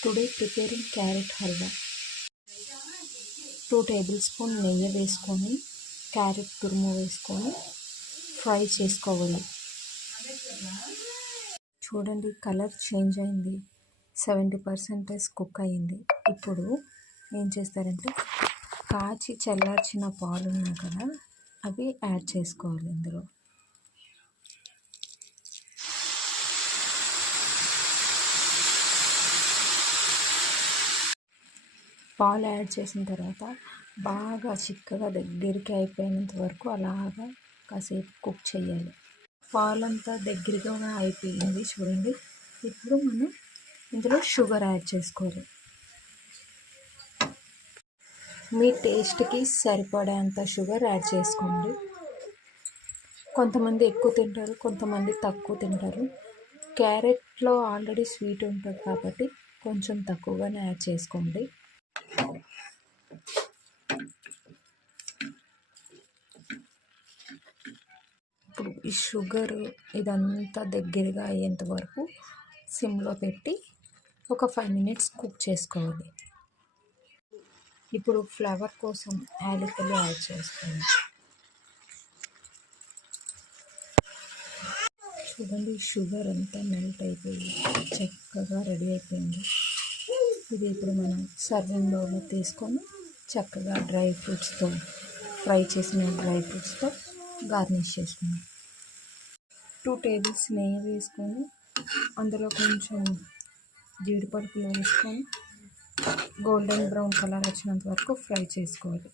Today preparing carrot halwa. 2 tablespoon నెయ్యి వేసుకొని carrot తురుము వేసుకొని ఫ్రై చేసుకోవాలి. చూడండి, కలర్ చేంజ్ అయింది, 70% కుక్ అయింది. ఇప్పుడు ఏం చేస్తారంటే కాచి చల్లార్చిన పాలు ఉన్నాయి కదా, అవి యాడ్ చేసుకోవాలి ఇందులో. పాలు యాడ్ చేసిన తర్వాత బాగా చిక్కగా దగ్గరికి అయిపోయినంత వరకు అలాగా కాసేపు కుక్ చేయాలి. పాలంతా దగ్గరగా అయిపోయింది చూడండి. ఇప్పుడు మనం ఇందులో షుగర్ యాడ్ చేసుకోవాలి. మీ టేస్ట్కి సరిపడేంత షుగర్ యాడ్ చేసుకోండి. కొంతమంది ఎక్కువ తింటారు, కొంతమంది తక్కువ తింటారు. క్యారెట్లో ఆల్రెడీ స్వీట్ ఉంటుంది కాబట్టి కొంచెం తక్కువగానే యాడ్ చేసుకోండి. ఇప్పుడు ఈ షుగర్ ఇదంతా దగ్గరగా అయ్యేంత వరకు సిమ్లో పెట్టి ఒక 5 minutes కుక్ చేసుకోవాలి. ఇప్పుడు ఫ్లేవర్ కోసం యాలకులు యాడ్ చేసుకోండి. చూడండి, షుగర్ అంతా మెల్ట్ అయిపోయి చక్కగా రెడీ అయిపోయింది. ఇది ఇప్పుడు మనం సర్వింగ్ బౌల్లో తీసుకొని చక్కగా ఫ్రై చేసిన డ్రై ఫ్రూట్స్తో గార్నిష్ చేసుకున్నాం. 2 tables నెయ్యి వేసుకొని అందులో కొంచెం జీడిపలుకులు వేసుకొని గోల్డెన్ బ్రౌన్ కలర్ వచ్చినంత వరకు ఫ్రై చేసుకోవాలి.